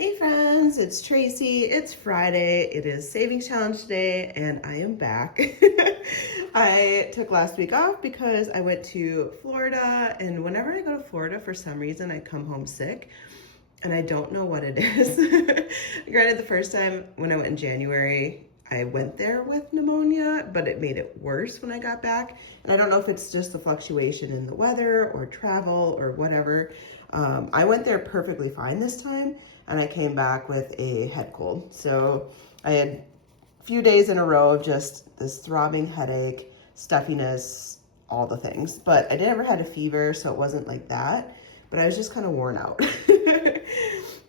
Hey friends, it's Tracy. It's Friday. It is Savings Challenge Day and I am back. I took last week off because I went to Florida, and whenever I go to Florida, for some reason, I come home sick and I don't know what it is. Granted, the first time when I went in January, I went there with pneumonia, but it made it worse when I got back. And I don't know if it's just the fluctuation in the weather or travel or whatever. I went there perfectly fine this time, and I came back with a head cold. So I had a few days in a row of just this throbbing headache, stuffiness, all the things. But I never had a fever, so it wasn't like that. But I was just kind of worn out.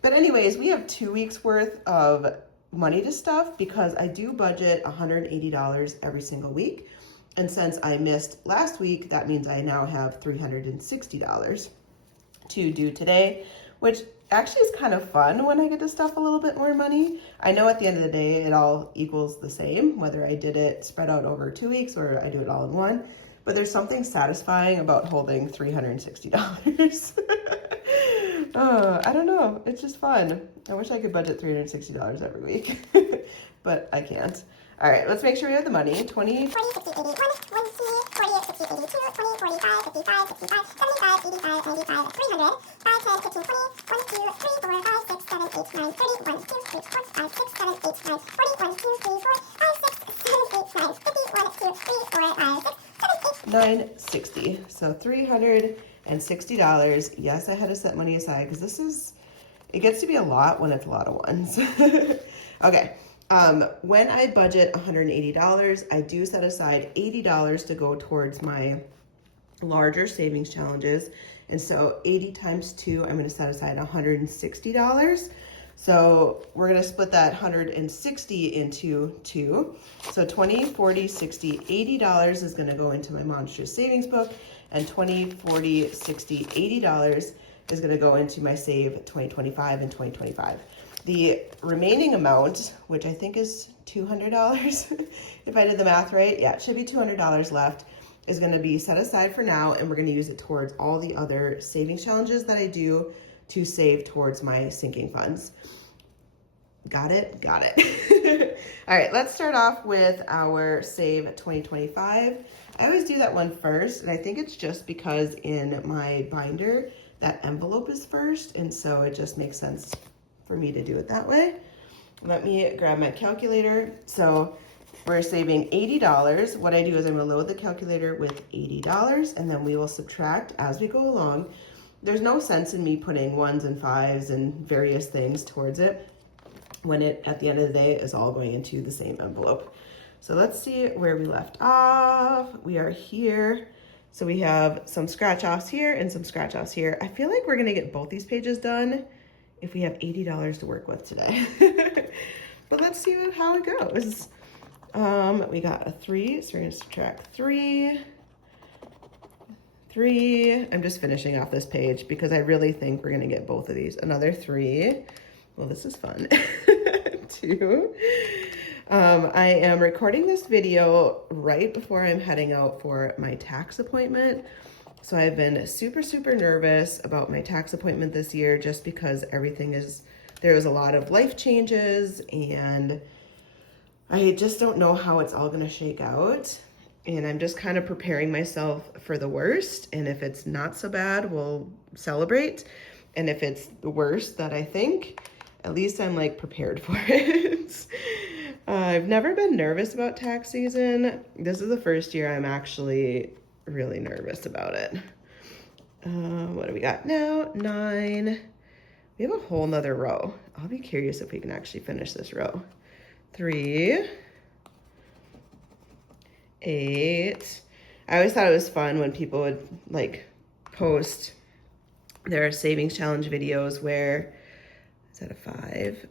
But anyways, we have 2 weeks worth of money to stuff because I do budget $180 every single week. And since I missed last week, that means I now have $360 to do today, which actually is kind of fun when I get to stuff a little bit more money. I know at the end of the day, it all equals the same, whether I did it spread out over 2 weeks or I do it all in one, but there's something satisfying about holding $360. I don't know, it's just fun. I wish I could budget $360 every week, but I can't. All right, let's make sure we have the money. 20, 40, 60, 80, 1, 1, 48, 60, 82, 20, 45, 55, 65, 75, 85, 95, 300, 5, 10, 15, 20, 1, 2, 3, 4, 5, 6, 7, 8, 9, 30, 1, 2, 3, 4, 5, 6, 7, 8, 9, 40, 1, 2, 3, 4, 5, 6, 7, 8, 9, 50, 1, 2, 3, 4, 5, 6, 7, 8, 9, 60. So $360. Yes, I had to set money aside because it gets to be a lot when it's a lot of ones. Okay. When I budget $180, I do set aside $80 to go towards my larger savings challenges. And so 80 times 2, I'm going to set aside $160. So we're going to split that 160 into 2. So 20, 40, 60, $80 is going to go into my Monstrous savings book, and 20, 40, 60, $80 is going to go into my Save 2025 and 2025. The remaining amount, which I think is $200, if I did the math right, yeah, it should be $200 left, is going to be set aside for now, and we're going to use it towards all the other savings challenges that I do to save towards my sinking funds. Got it? Got it. All right, let's start off with our Save 2025. I always do that one first, and I think it's just because in my binder, that envelope is first, and so it just makes sense for me to do it that way. Let me grab my calculator. So we're saving $80. What I do is I'm gonna load the calculator with $80, and then we will subtract as we go along. There's no sense in me putting 1s and 5s and various things towards it when it, at the end of the day, is all going into the same envelope. So let's see where we left off. We are here. So we have some scratch offs here and some scratch offs here. I feel like we're gonna get both these pages done if we have $80 to work with today. But let's see how it goes. We got a 3, so we're gonna subtract 3. I'm just finishing off this page because I really think we're gonna get both of these. Another 3. Well, this is fun. 2. I am recording this video right before I'm heading out for my tax appointment. So I've been super nervous about my tax appointment this year just because there was a lot of life changes, and I just don't know how it's all gonna shake out. And I'm just kind of preparing myself for the worst. And if it's not so bad, we'll celebrate. And if it's the worst that I think, at least I'm like prepared for it. I've never been nervous about tax season. This is the first year I'm actually really nervous about it. What do we got now? 9. We have a whole nother row. I'll be curious if we can actually finish this row. 3. 8. I always thought it was fun when people would like post their savings challenge videos where, is that a 5?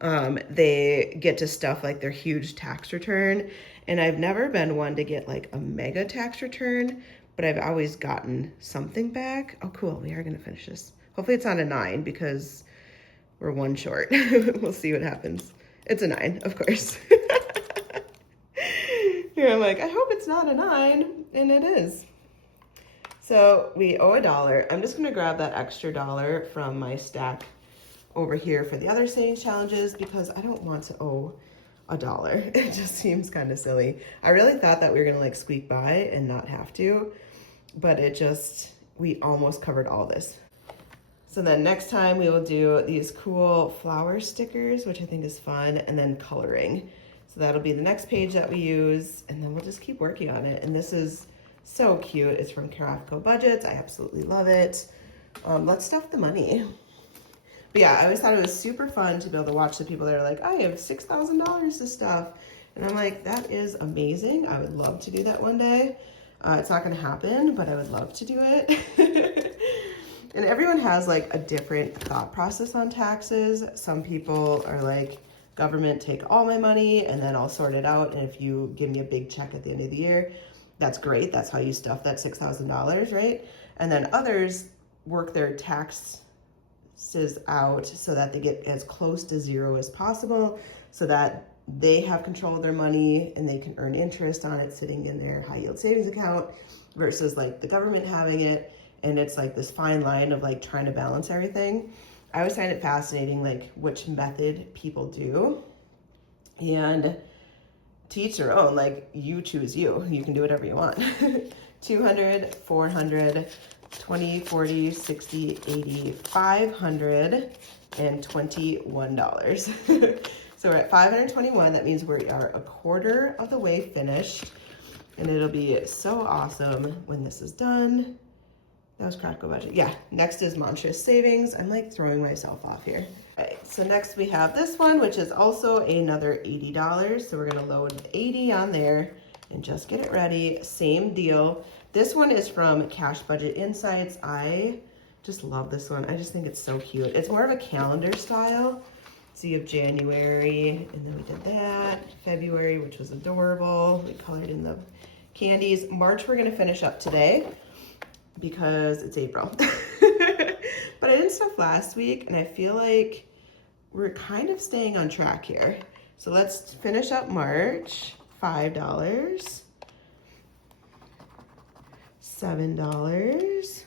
They get to stuff like their huge tax return. And I've never been one to get like a mega tax return, but I've always gotten something back. Oh, cool. We are going to finish this. Hopefully it's not a 9 because we're 1 short. We'll see what happens. It's a 9, of course. Here I'm like, I hope it's not a 9, and it is. So we owe $1. I'm just going to grab that extra $1 from my stack over here for the other savings challenges because I don't want to owe $1. It just seems kind of silly. I really thought that we were gonna like squeak by and not have to, but we almost covered all this. So then next time we will do these cool flower stickers, which I think is fun, and then coloring. So that'll be the next page that we use, and then we'll just keep working on it. And this is so cute. It's from GoldenGirlBudgets. I absolutely love it. Let's stuff the money. But yeah, I always thought it was super fun to be able to watch the people that are like, I have $6,000 to stuff. And I'm like, that is amazing. I would love to do that one day. It's not gonna happen, but I would love to do it. And everyone has like a different thought process on taxes. Some people are like, government, take all my money and then I'll sort it out. And if you give me a big check at the end of the year, that's great. That's how you stuff that $6,000, right? And then others work their taxes out so that they get as close to zero as possible so that they have control of their money and they can earn interest on it sitting in their high yield savings account versus like the government having it. And it's like this fine line of like trying to balance everything. I always find it fascinating, like which method people do. And to each their own, like you choose you. You can do whatever you want. 200, 400, 20, 40, 60, 80, 500, and $21. So we're at 521. That means we are a quarter of the way finished. And it'll be so awesome when this is done. That was Crack Budget. Yeah, next is Monstrous Savings. I'm like throwing myself off here. All right, so next we have this one, which is also another $80. So we're gonna load 80 on there and just get it ready. Same deal. This one is from Cash Budget Insights. I just love this one. I just think it's so cute. It's more of a calendar style. So you have January, and then we did that. February, which was adorable. We colored in the candies. March, we're gonna finish up today, because it's April. But I didn't stuff last week and I feel like we're kind of staying on track here. So let's finish up March. $5, $7,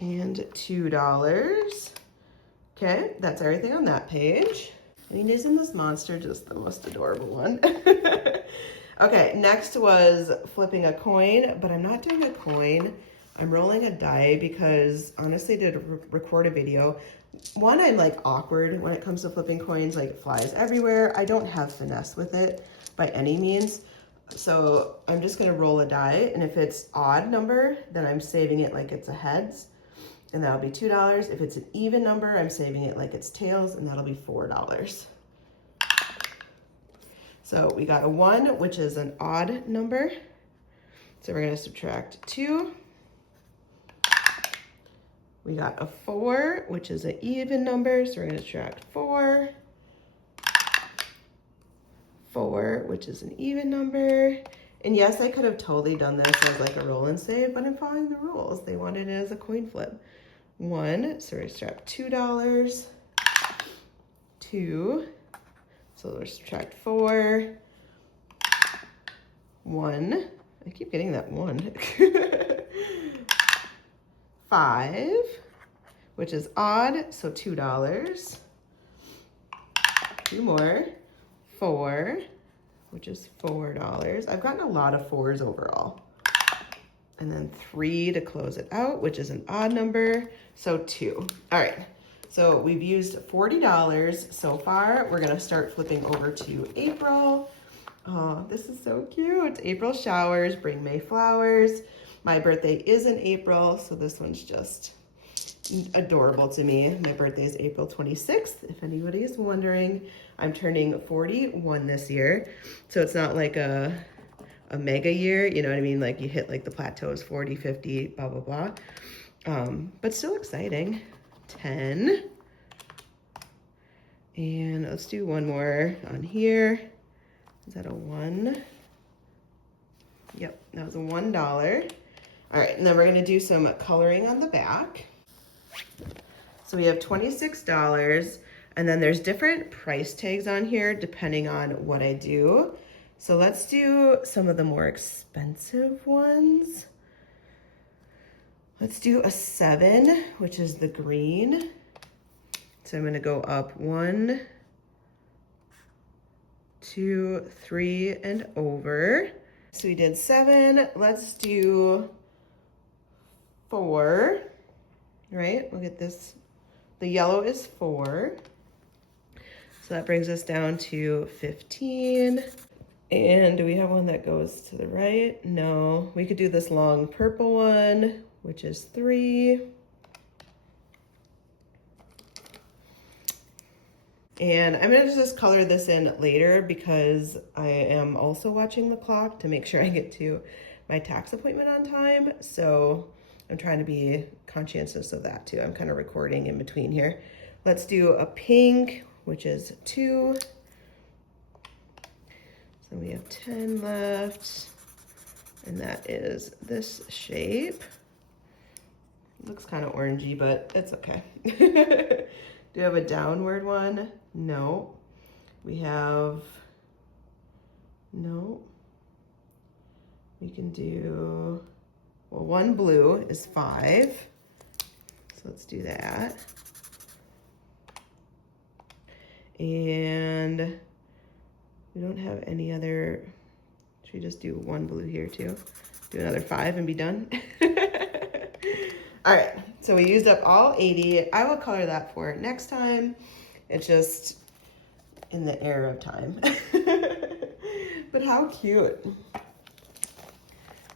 and $2. Okay, that's everything on that page. I mean, isn't this monster just the most adorable one? Okay, next was flipping a coin, but I'm not doing a coin. I'm rolling a die because honestly, to record a video, one, I'm like awkward when it comes to flipping coins, like it flies everywhere. I don't have finesse with it by any means. So I'm just gonna roll a die, and if it's odd number, then I'm saving it like it's a heads, and that'll be $2. If it's an even number, I'm saving it like it's tails, and that'll be $4. So we got a 1, which is an odd number. So we're gonna subtract 2. We got a 4, which is an even number, so we're gonna subtract 4. 4, which is an even number. And yes, I could have totally done this as like a roll and save, but I'm following the rules. They wanted it as a coin flip. 1, so we're gonna subtract $2. 2, so we'll subtract 4. 1, I keep getting that 1. 5, which is odd, so $2. 2 more. 4, which is $4. I've gotten a lot of 4s overall. And then 3 to close it out, which is an odd number, so 2. All right, so we've used $40 so far. We're gonna start flipping over to April. Oh, this is so cute. April showers, bring May flowers. My birthday is in April, so this one's just adorable to me. My birthday is April 26th, if anybody is wondering. I'm turning 41 this year, so it's not like a mega year, you know what I mean? Like you hit like the plateaus, 40, 50, blah, blah, blah. But still exciting. 10. And let's do one more on here. Is that a 1? Yep, that was a $1. All right, and then we're gonna do some coloring on the back. So we have $26, and then there's different price tags on here depending on what I do. So let's do some of the more expensive ones. Let's do a 7, which is the green. So I'm gonna go up 1, 2, 3, and over. So we did 7, let's do 4, right? We'll get this, the yellow is 4. So that brings us down to 15. And do we have one that goes to the right? No, we could do this long purple one, which is 3. And I'm gonna just color this in later because I am also watching the clock to make sure I get to my tax appointment on time. So I'm trying to be conscientious of that too. I'm kind of recording in between here. Let's do a pink, which is 2. So we have 10 left, and that is this shape. Looks kind of orangey, but it's okay. Do you have a downward one? No. We have, no. We can do, well, 1 blue is 5. So let's do that. And we don't have any other, should we just do 1 blue here too? Do another 5 and be done? All right, so we used up all 80. I will color that for next time. It's just in the air of time. But how cute.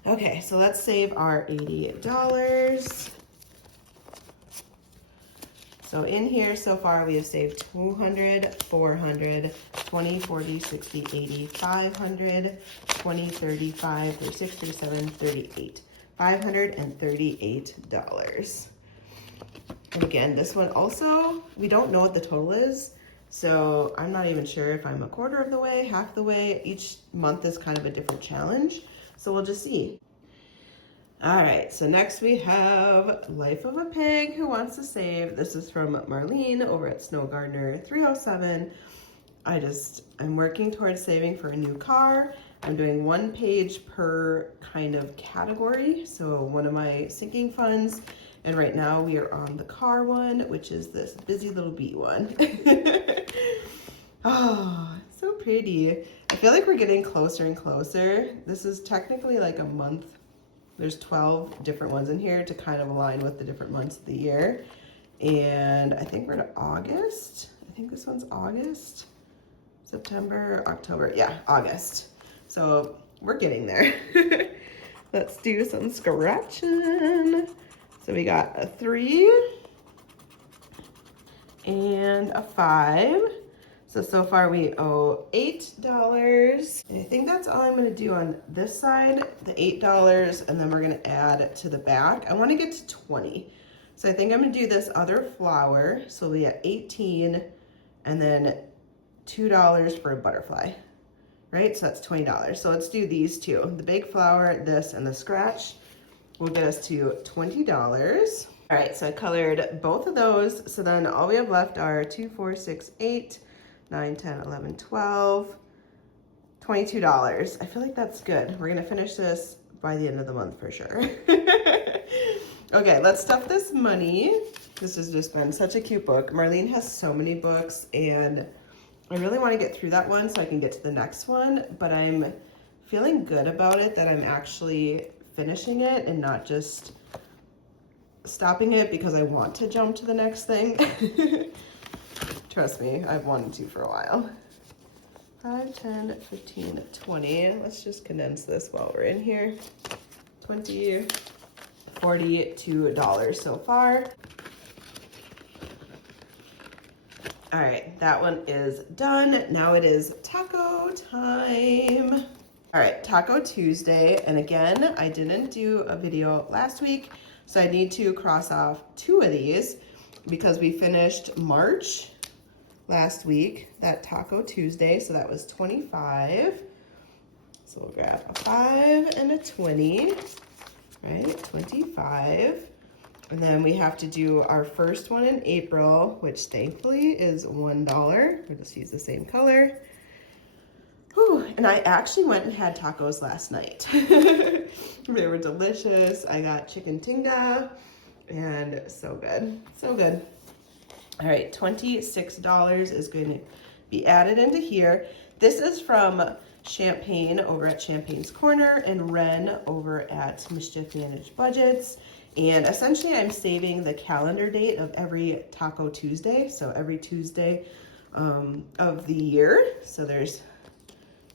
Okay, so let's save our $80. So in here so far we have saved 200, 400, 20, 40, 60, 80, 500, 20, 35, 36, 37, 38. $538. And again, this one also, we don't know what the total is. So I'm not even sure if I'm a quarter of the way, half the way. Each month is kind of a different challenge. So we'll just see. All right, so next we have Life of a Pig Who Wants to Save. This is from Marlene over at Snow Gardener 307. I'm working towards saving for a new car. I'm doing 1 page per kind of category. So one of my sinking funds. And right now we are on the car one, which is this busy little bee one. Oh, so pretty. I feel like we're getting closer and closer. This is technically like a month. There's 12 different ones in here to kind of align with the different months of the year. And I think we're to August. I think this one's August, September, October. Yeah, August. So we're getting there. Let's do some scratching. So we got a 3 and a 5. So far we owe $8. And I think that's all I'm gonna do on this side, the $8, and then we're gonna add it to the back. I wanna get to 20. So I think I'm gonna do this other flower. So we got 18 and then $2 for a butterfly, right? So that's $20. So let's do these two. The big flower, this, and the scratch will get us to $20. All right, so I colored both of those. So then all we have left are 2, 4, 6, 8, 9, 10, 11, 12, $22. I feel like that's good. We're gonna finish this by the end of the month for sure. Okay, let's stuff this money. This has just been such a cute book. Marlene has so many books and I really wanna get through that one so I can get to the next one, but I'm feeling good about it that I'm actually finishing it and not just stopping it because I want to jump to the next thing. Trust me, I've wanted to for a while. 5, 10, 15, 20. Let's just condense this while we're in here. 20, $42 so far. All right, that one is done. Now it is taco time. All right, Taco Tuesday. And again, I didn't do a video last week, so I need to cross off 2 of these because we finished March last week, that Taco Tuesday, so that was 25. So we'll grab a 5 and a 20, right? 25. And then we have to do our first one in April, which thankfully is $1. We'll just use the same color. Whew, and I actually went and had tacos last night. They were delicious. I got chicken tinga and so good, so good. All right, $26 is going to be added into here. This is from Champagne over at Champagne's Corner and Ren over at Mischief Managed Budgets. And essentially I'm saving the calendar date of every Taco Tuesday. So every Tuesday of the year. So there's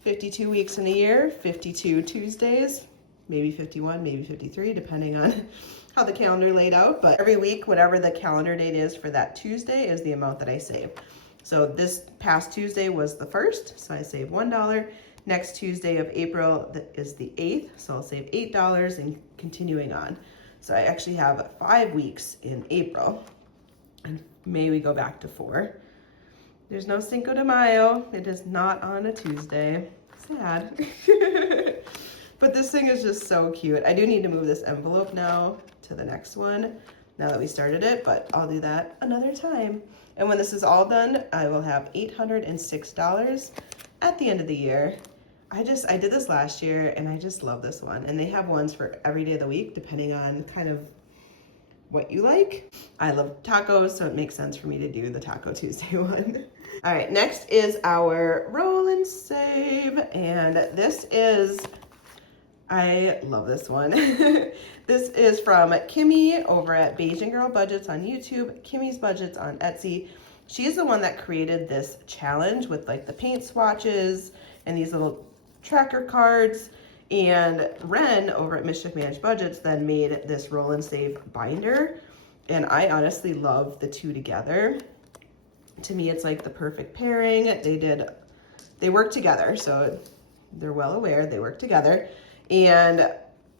52 weeks in a year, 52 Tuesdays, maybe 51, maybe 53, depending on how the calendar laid out. But every week, whatever the calendar date is for that Tuesday is the amount that I save. So this past Tuesday was the 1st, so I saved $1. Next Tuesday of April is the 8th, so I'll save $8 and continuing on. So I actually have 5 weeks in April, and May we go back to 4. There's no Cinco de Mayo. It is not on a Tuesday. Sad. But this thing is just so cute. I do need to move this envelope now to the next one, now that we started it, but I'll do that another time. And when this is all done, I will have $806 at the end of the year. I did this last year and I just love this one. And they have ones for every day of the week, depending on kind of what you like. I love tacos, so it makes sense for me to do the Taco Tuesday one. All right, next is our roll and save. And this is, I love this one. This is from Kimmy over at Beijing Girl Budgets on YouTube, Kimmy's Budgets on Etsy. She's the one that created this challenge with like the paint swatches and these little tracker cards. And Ren over at Mischief Managed Budgets then made this roll and save binder. And I honestly love the two together. To me, it's like the perfect pairing. They work together, so they're well aware they work together. And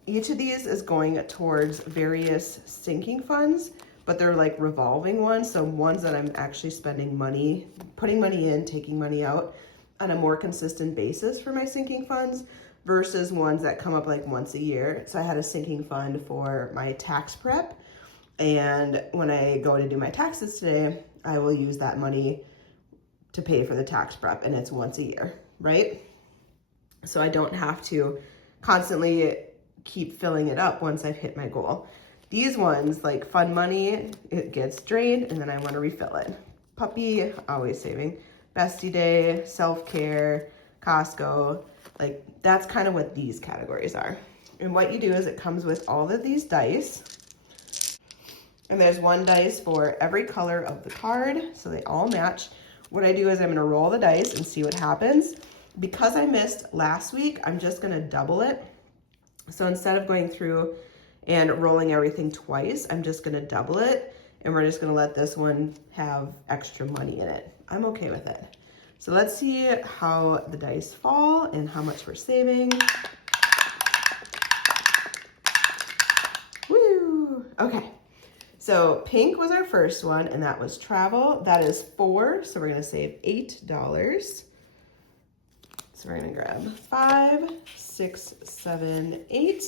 each of these is going towards various sinking funds, but they're like revolving ones. So ones that I'm actually spending money, putting money in, taking money out on a more consistent basis for my sinking funds versus ones that come up like once a year. So I had a sinking fund for my tax prep. And when I go to do my taxes today, I will use that money to pay for the tax prep, and it's once a year, right? So I don't have to constantly keep filling it up once I've hit my goal. These ones, like fun money, it gets drained and then I want to refill it. Puppy, always saving. Bestie day, self-care, Costco, like that's kind of what these categories are. And what you do is it comes with all of these dice. And there's one dice for every color of the card, so they all match. What I do is I'm gonna roll the dice and see what happens. Because I missed last week, I'm just gonna double it. So instead of going through and rolling everything twice, I'm just gonna double it, and we're just gonna let this one have extra money in it. I'm okay with it. So let's see how the dice fall and how much we're saving. Woo! Okay. So pink was our first one, and that was travel. That is 4, so we're gonna save $8. So we're gonna grab 5, 6, 7, 8.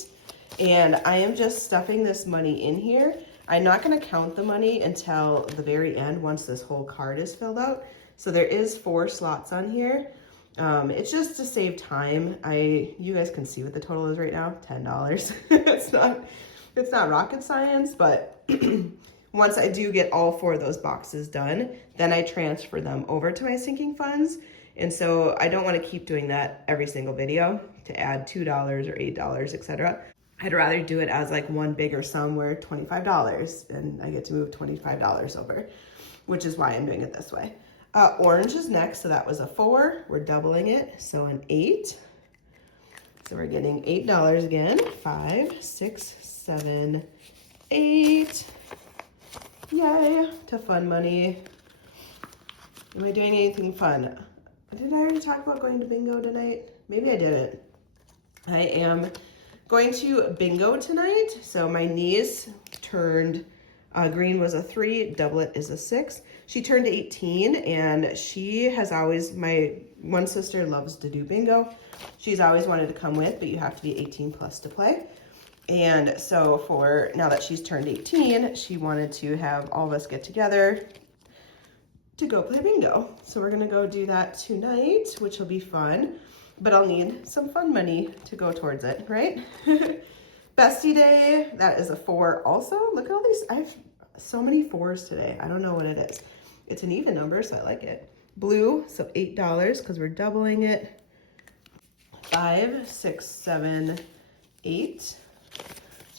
And I am just stuffing this money in here. I'm not gonna count the money until the very end once this whole card is filled out. So there is 4 slots on here. It's just to save time. You guys can see what the total is right now, $10. It's not rocket science, but once I do get all 4 of those boxes done, then I transfer them over to my sinking funds. And so I don't want to keep doing that every single video to add $2 or $8, etc. I'd rather do it as like one bigger sum where $25 and I get to move $25 over, which is why I'm doing it this way. Orange is next, so that was a 4. We're doubling it, so an 8. So we're getting $8 again. 5, 6, 7, 8. Yay, to fun money. Am I doing anything fun? Did I already talk about going to bingo tonight? Maybe I didn't. I am going to bingo tonight. So my niece turned, green was a 3, doublet is a 6. She turned 18, and she has always, my one sister loves to do bingo. She's always wanted to come with, but you have to be 18 plus to play. And so for now that she's turned 18, she wanted to have all of us get together to go play bingo. So we're gonna go do that tonight, which will be fun, but I'll need some fun money to go towards it, right? Bestie day, that is a 4 also. Look at all these, I have so many 4s today. I don't know what it is. It's an even number, so I like it. Blue, so $8 because we're doubling it. 5, 6, 7, 8. So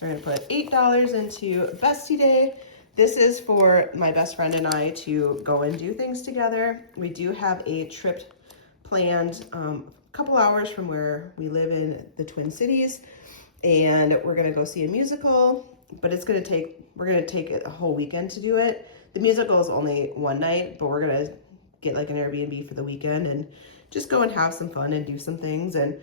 we're gonna put $8 into Bestie Day. This is for my best friend and I to go and do things together. We do have a trip planned a couple hours from where we live in the Twin Cities, and we're gonna go see a musical, but we're gonna take a whole weekend to do it. The musical is only one night, but we're gonna get like an Airbnb for the weekend and just go and have some fun and do some things. And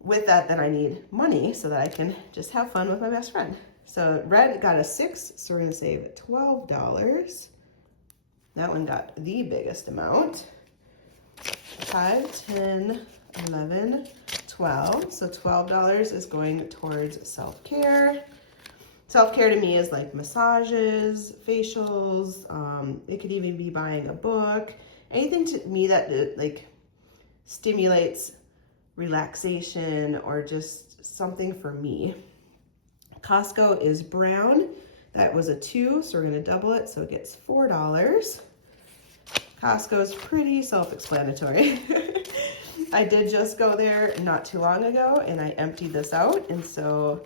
with that, then I need money so that I can just have fun with my best friend. So red got a 6, so we're gonna save $12. That one got the biggest amount. 5, 10, 11, 12. So $12 is going towards self-care. Self-care to me is like massages, facials. It could even be buying a book. Anything to me that like stimulates relaxation or just something for me. Costco is brown. That was a 2, so we're gonna double it, so it gets $4. Costco's pretty self-explanatory. I did just go there not too long ago and I emptied this out, and so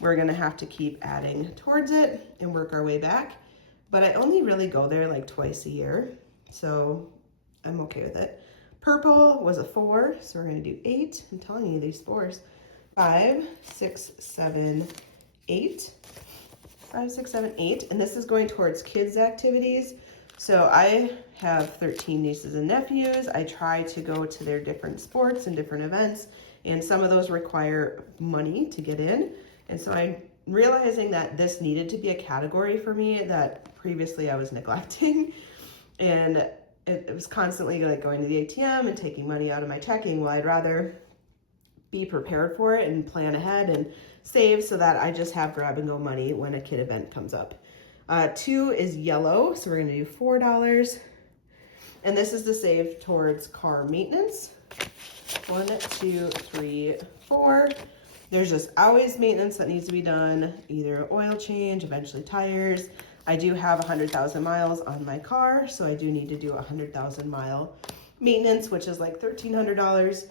we're gonna have to keep adding towards it and work our way back. But I only really go there like twice a year, so I'm okay with it. Purple was a 4, so we're gonna do 8. I'm telling you, these 4s. 5, 6, 7, 8. 5, 6, 7, 8. And this is going towards kids' activities. So I have 13 nieces and nephews. I try to go to their different sports and different events, and some of those require money to get in. And so I'm realizing that this needed to be a category for me that previously I was neglecting. And it was constantly like going to the ATM and taking money out of my checking. Well, I'd rather be prepared for it and plan ahead and save so that I just have grab and go money when a kid event comes up. 2 is yellow, so we're gonna do $4. And this is to save towards car maintenance. 1, 2, 3, 4. There's just always maintenance that needs to be done, either oil change, eventually tires. I do have 100,000 miles on my car, so I do need to do a 100,000 mile maintenance, which is like $1,300.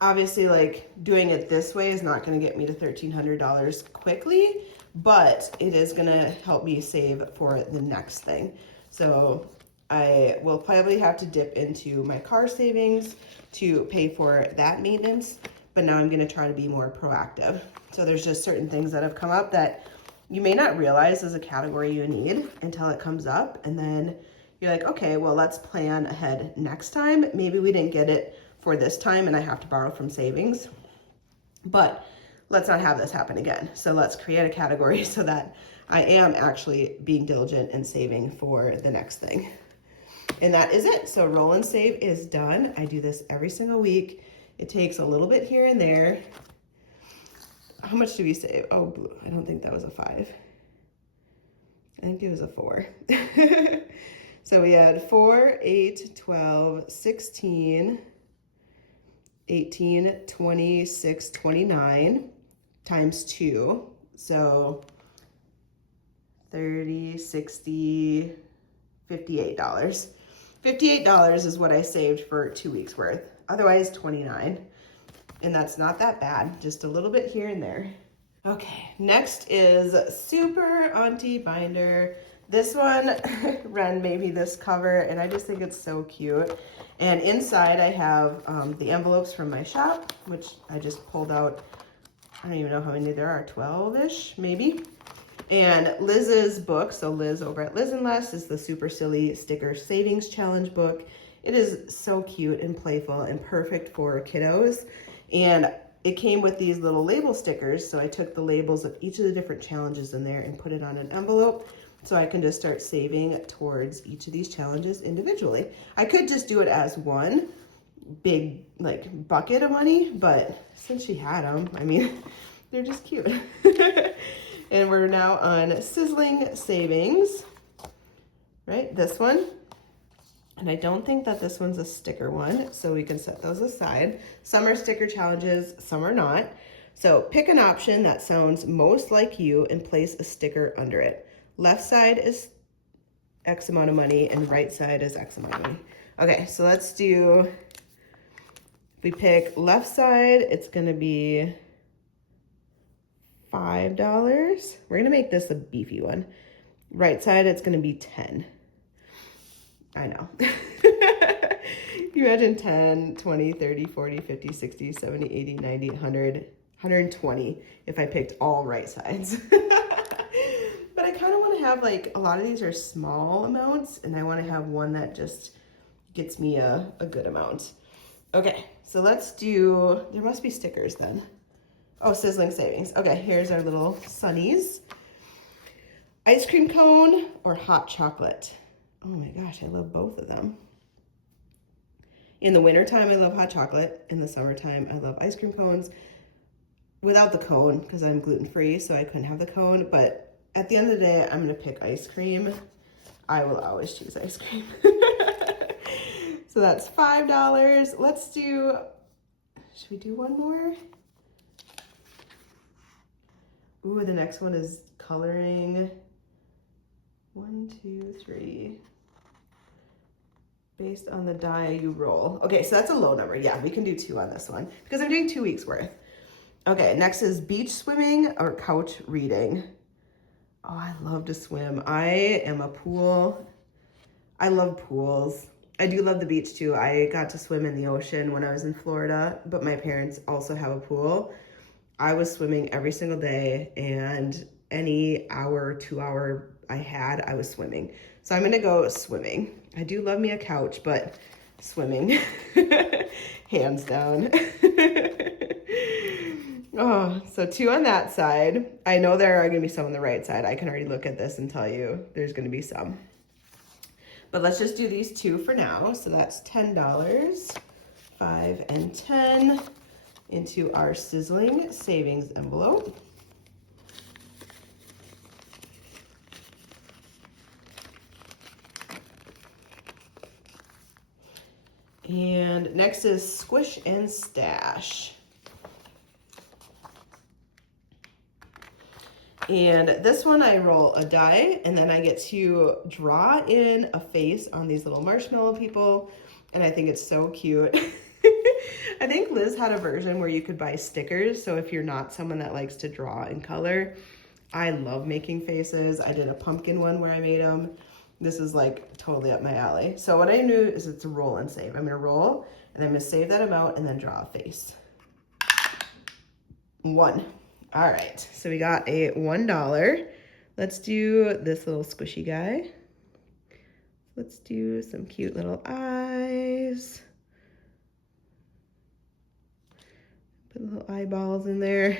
Obviously, like doing it this way is not gonna get me to $1,300 quickly, but it is gonna help me save for the next thing. So I will probably have to dip into my car savings to pay for that maintenance, but now I'm gonna try to be more proactive. So there's just certain things that have come up that you may not realize is a category you need until it comes up. And then you're like, okay, well, let's plan ahead next time. Maybe we didn't get it for this time and I have to borrow from savings, but let's not have this happen again. So let's create a category so that I am actually being diligent and saving for the next thing. And that is it. So roll and save is done. I do this every single week. It takes a little bit here and there. How much do we save? Oh, blue. I don't think that was a 5. I think it was a 4. So we had 4, 8, 12, 16, 18, 26, 29 times 2. So 30, 60, $58. $58 is what I saved for 2 weeks worth. Otherwise, 29. And that's not that bad, just a little bit here and there. Okay, next is Super Auntie Binder. This one, Ren made me this cover, and I just think it's so cute. And inside I have the envelopes from my shop, which I just pulled out. I don't even know how many there are, 12-ish, maybe. And Liz's book, so Liz over at Liz and Les, is the Super Silly Sticker Savings Challenge book. It is so cute and playful and perfect for kiddos. And it came with these little label stickers, so I took the labels of each of the different challenges in there and put it on an envelope so I can just start saving towards each of these challenges individually. I could just do it as one big like bucket of money, but since she had them, I mean, they're just cute. And we're now on Sizzling Savings, right? This one. And I don't think that this one's a sticker one, so we can set those aside. Some are sticker challenges, some are not. So pick an option that sounds most like you and place a sticker under it. Left side is X amount of money, and right side is X amount of money. Okay, so let's do, if we pick left side, it's gonna be $5. We're gonna make this a beefy one. Right side, it's gonna be 10. I know. You imagine 10, 20, 30, 40, 50, 60, 70, 80, 90, 100, 120 if I picked all right sides. But I kind of want to have, like, a lot of these are small amounts, and I want to have one that just gets me a good amount. Okay, so let's do, there must be stickers then. Oh, Sizzling Savings. Okay, here's our little sunnies. Ice cream cone or hot chocolate? Oh my gosh, I love both of them. In the wintertime, I love hot chocolate. In the summertime, I love ice cream cones. Without the cone, because I'm gluten-free, so I couldn't have the cone. But at the end of the day, I'm gonna pick ice cream. I will always choose ice cream. So that's $5. Let's do, should we do one more? Ooh, the next one is coloring. 1, 2, 3. Based on the die you roll. Okay, so that's a low number. Yeah, we can do 2 on this one because I'm doing 2 weeks worth. Okay, next is beach swimming or couch reading. Oh, I love to swim. I am a pool. I love pools. I do love the beach too. I got to swim in the ocean when I was in Florida, but my parents also have a pool. I was swimming every single day, and any hour, 2 hour I had, I was swimming. So I'm gonna go swimming. I do love me a couch, but swimming, hands down. Oh, so 2 on that side. I know there are gonna be some on the right side. I can already look at this and tell you there's gonna be some. But let's just do these 2 for now. So that's $10, 5 and 10 into our Sizzling Savings envelope. And next is Squish and Stash. And this one I roll a die, and then I get to draw in a face on these little marshmallow people, and I think it's so cute. I think Liz had a version where you could buy stickers, so if you're not someone that likes to draw and color, I love making faces. I did a pumpkin one where I made them. This is like totally up my alley. So what I knew is it's a roll and save. I'm gonna roll, and I'm gonna save that amount and then draw a face. 1. All right, so we got a $1. Let's do this little squishy guy. Let's do some cute little eyes. Put little eyeballs in there.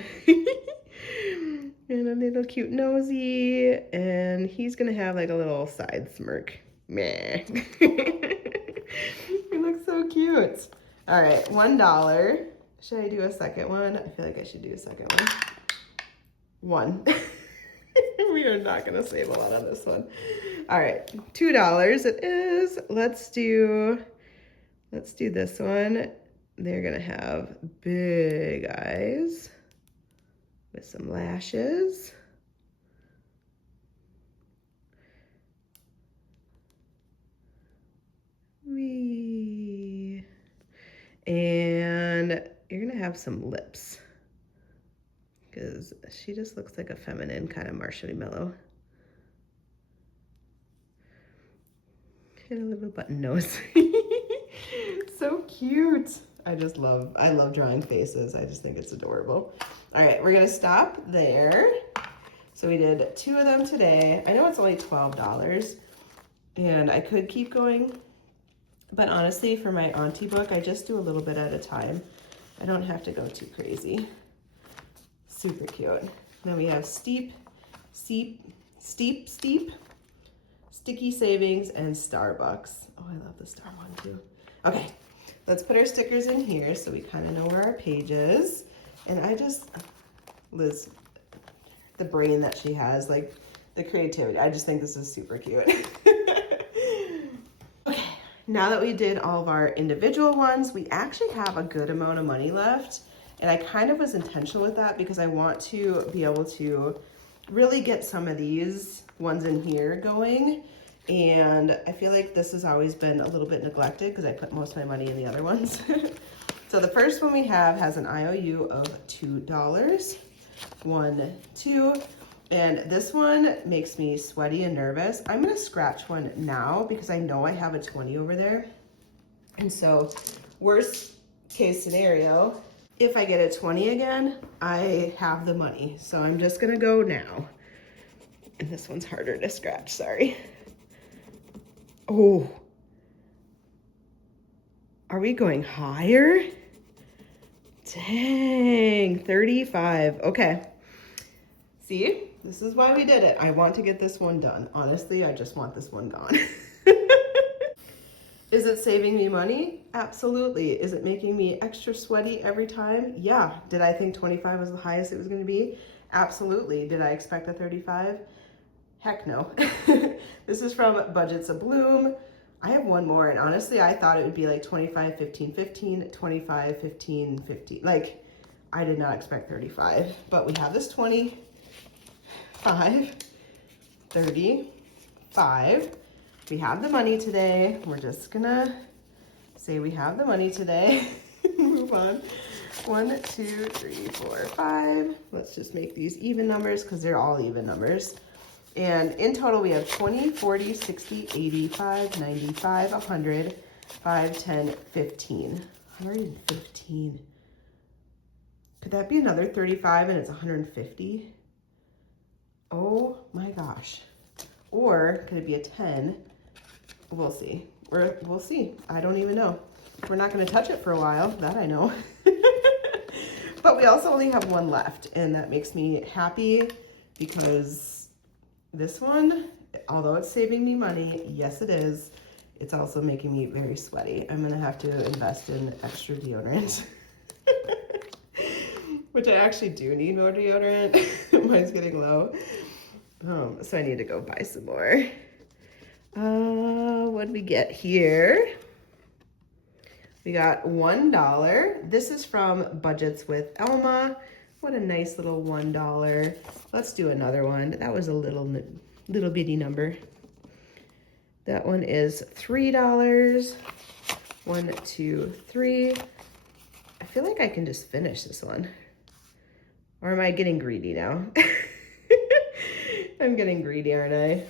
And a little cute nosy, and he's gonna have like a little side smirk. Meh. He looks so cute. All right, $1. Should I do a second one? I feel like I should do a second one. 1. We are not gonna save a lot on this one. All right, $2 it is. Let's do this one. They're gonna have big eyes with some lashes. Wee. And you're gonna have some lips because she just looks like a feminine kind of marshmallow. And a little button nose. So cute. I love drawing faces. I just think it's adorable. All right, we're gonna stop there. So we did 2 of them today. I know it's only $12, and I could keep going, but honestly, for my auntie book, I just do a little bit at a time. I don't have to go too crazy. Super cute. Then we have Steep, Sticky Savings, and Starbucks. Oh, I love the star one too. Okay, let's put our stickers in here so we kind of know where our page is. And Liz, the brain that she has, like the creativity, I just think this is super cute. Okay, now that we did all of our individual ones, we actually have a good amount of money left. And I kind of was intentional with that because I want to be able to really get some of these ones in here going. And I feel like this has always been a little bit neglected because I put most of my money in the other ones. So the first one we have has an IOU of $2. 1, 2. And this one makes me sweaty and nervous. I'm gonna scratch one now because I know I have a 20 over there. And so worst case scenario, if I get a 20 again, I have the money. So I'm just gonna go now. And this one's harder to scratch, sorry. Oh, are we going higher? Dang, 35, okay. See, this is why we did it. I want to get this one done. Honestly, I just want this one gone. Is it saving me money? Absolutely. Is it making me extra sweaty every time? Yeah. Did I think 25 was the highest it was going to be? Absolutely. Did I expect a 35? Heck no. This is from Budgets of Bloom. I have one more, and honestly, I thought it would be like 25, 15, 15, 25, 15, 15. Like, I did not expect 35, but we have this 20, 5, 35. We have the money today. We're just gonna say we have the money today. Move on. 1, 2, 3, 4, 5. Let's just make these even numbers because they're all even numbers. And in total, we have 20, 40, 60, 85, 95, 100, 5, 10, 15. 115. Could that be another 35 and it's 150? Oh my gosh. Or could it be a 10? We'll see. We'll see. I don't even know. We're not going to touch it for a while. That I know. But we also only have one left, and that makes me happy because this one, although it's saving me money, yes it is, it's also making me very sweaty. I'm gonna have to invest in extra deodorant. Which I actually do need more deodorant. Mine's getting low. So I need to go buy some more. What did we get here? We got $1. This is from Budgets with Elma. What a nice little $1. Let's do another one. That was a little bitty number. That one is $3. 1, 2, 3. I feel like I can just finish this one. Or am I getting greedy now? I'm getting greedy, aren't I?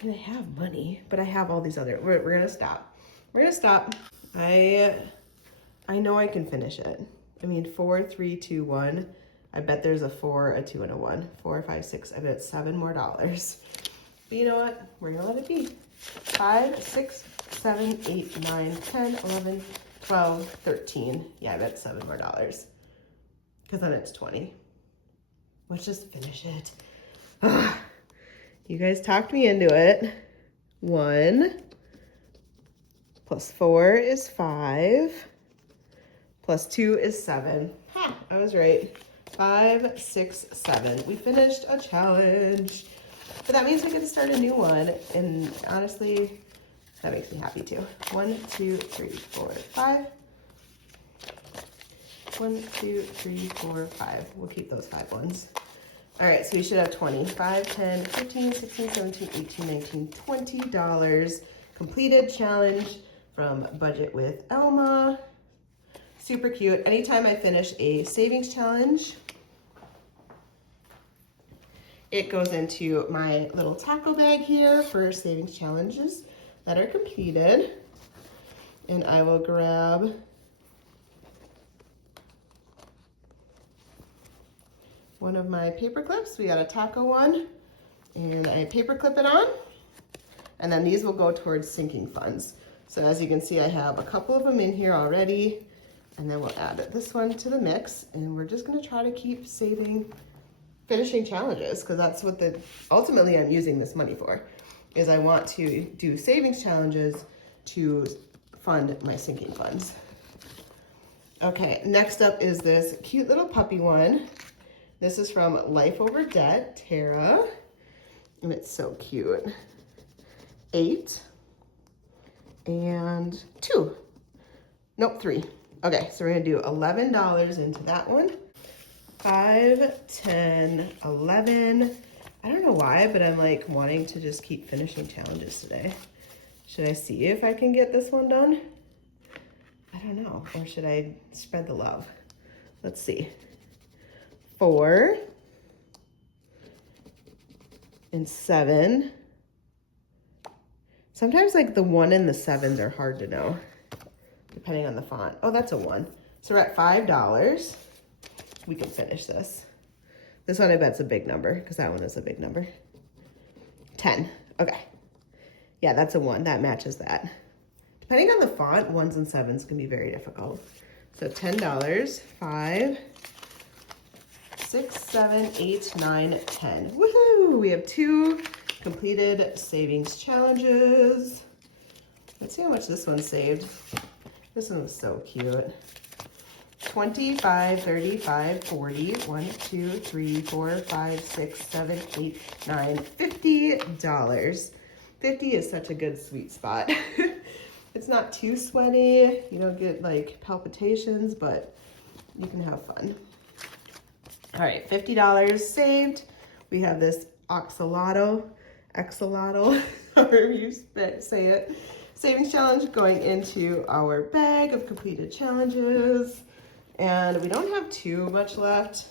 I mean, I have money, but I have all these other. We're gonna stop. We're gonna stop. I know I can finish it. I mean, 4, 3, 2, 1. I bet there's a 4, a 2, and a 1. 4, 5, 6. I bet it's $7 more. But you know what? We're gonna let it be. 5, 6, 7, 8, 9, 10, 11, 12, 13. Yeah, I bet $7 more. Because then it's 20. Let's just finish it. Ugh. You guys talked me into it. 1 plus 4 is 5. Plus 2 is 7. Ha, I was right. 5, 6, 7. We finished a challenge. But that means we get to start a new one. And honestly, that makes me happy too. 1, 2, 3, 4, 5. 1, 2, 3, 4, 5. We'll keep those 5 ones. All right, so we should have 20. 5, 10, 15, 16, 17, 18, 19, $20. Completed challenge from Budget with Elma. Super cute. Anytime I finish a savings challenge, it goes into my little tackle bag here for savings challenges that are completed. And I will grab one of my paper clips. We got a taco one, and I paper clip it on. And then these will go towards sinking funds. So as you can see, I have a couple of them in here already. And then we'll add this one to the mix, and we're just gonna try to keep finishing challenges, because that's what ultimately I'm using this money for, is I want to do savings challenges to fund my sinking funds. Okay, next up is this cute little puppy one. This is from Life Over Debt, Tara, and it's so cute. 8 and 2. Nope, 3. Okay, so we're gonna do $11 into that one. 5, 10, 11. I don't know why, but I'm like wanting to just keep finishing challenges today. Should I see if I can get this one done? I don't know. Or should I spread the love? Let's see. 4 and 7. Sometimes like the 1 and the 7s are hard to know, depending on the font. Oh, that's a 1. So we're at $5. We can finish this. This one I bet's a big number because that one is a big number. 10. Okay. Yeah, that's a 1. That matches that. Depending on the font, 1s and 7s can be very difficult. So $10. 5, 6, 7, 8, 9, 10. Woohoo! We have 2 completed savings challenges. Let's see how much this one saved. This one was so cute. 25, 35, 40, 1, 2, 3, 4, 5, 6, 7, 8, 9, $50. 50 is such a good sweet spot. It's not too sweaty. You don't get like palpitations, but you can have fun. All right, $50 saved. We have this axolotl, however you say it, savings challenge going into our bag of completed challenges. And we don't have too much left.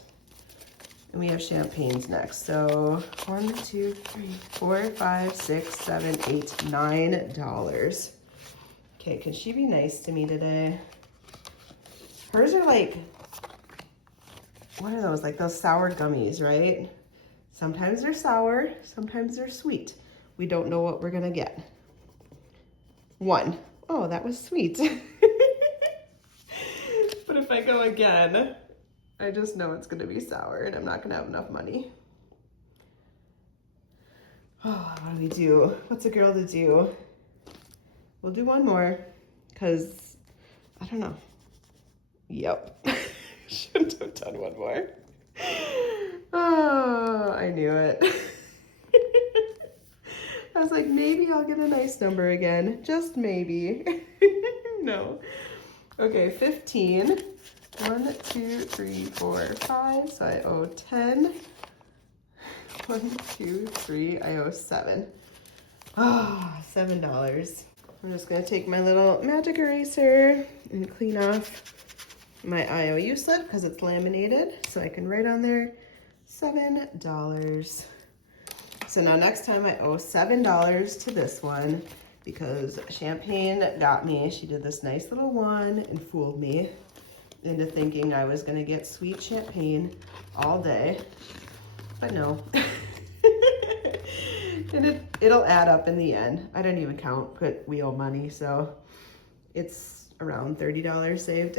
And we have champagnes next. So 1, 2, 3, 4, 5, 6, 7, 8, $9. Okay, can she be nice to me today? Hers are like, what are those? Like those sour gummies, right? Sometimes they're sour, sometimes they're sweet. We don't know what we're gonna get. 1. Oh, that was sweet. But if I go again, I just know it's gonna be sour and I'm not gonna have enough money. Oh, what do we do? What's a girl to do? We'll do one more, because I don't know. Yep. Shouldn't have done one more. Oh, I knew it. I was like, maybe I'll get a nice number again. Just maybe. No. Okay, 15. 1, 2, 3, 4, 5. So I owe 10. 1, 2, 3. I owe 7. Ah, $7. I'm just gonna take my little magic eraser and clean off my IOU slip because it's laminated, so I can write on there $7. So now next time I owe $7 to this one because Champagne got me. She did this nice little one and fooled me into thinking I was gonna get sweet champagne all day, but no. And it'll add up in the end. I don't even count, but we owe money, so it's around $30 saved.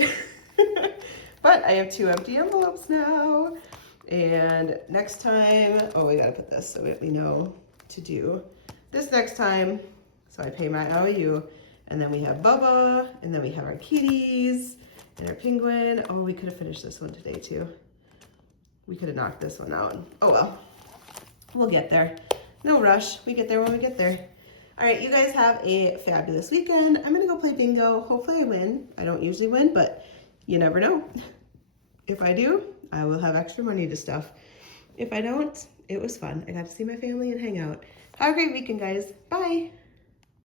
But I have 2 empty envelopes now. And next time, oh, we gotta put this so we know to do this next time. So I pay my IOU, and then we have Bubba, and then we have our kitties, and our penguin. Oh, we could have finished this one today too. We could have knocked this one out. Oh well, we'll get there. No rush, we get there when we get there. All right, you guys have a fabulous weekend. I'm gonna go play bingo. Hopefully I win. I don't usually win, but you never know. If I do, I will have extra money to stuff. If I don't, it was fun. I got to see my family and hang out. Have a great weekend, guys. Bye.